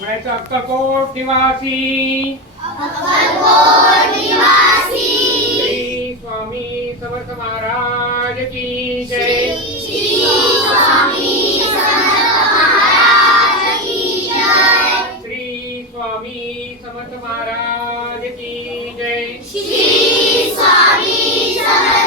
म्हणायचं अक्कलकोट निवासी श्री स्वामी समर्थ महाराज की जय। श्री स्वामी समर्थ महाराज की जय। मोठ्या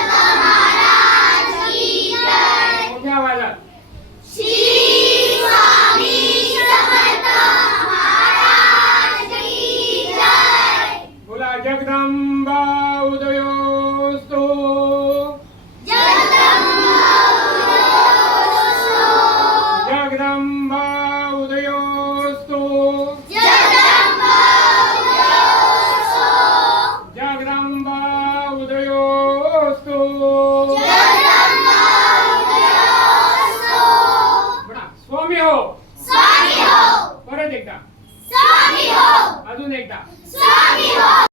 स्वामी हो. स्वामी हो. परत एकदा. स्वामी हो. अजून एकदा. स्वामी हो.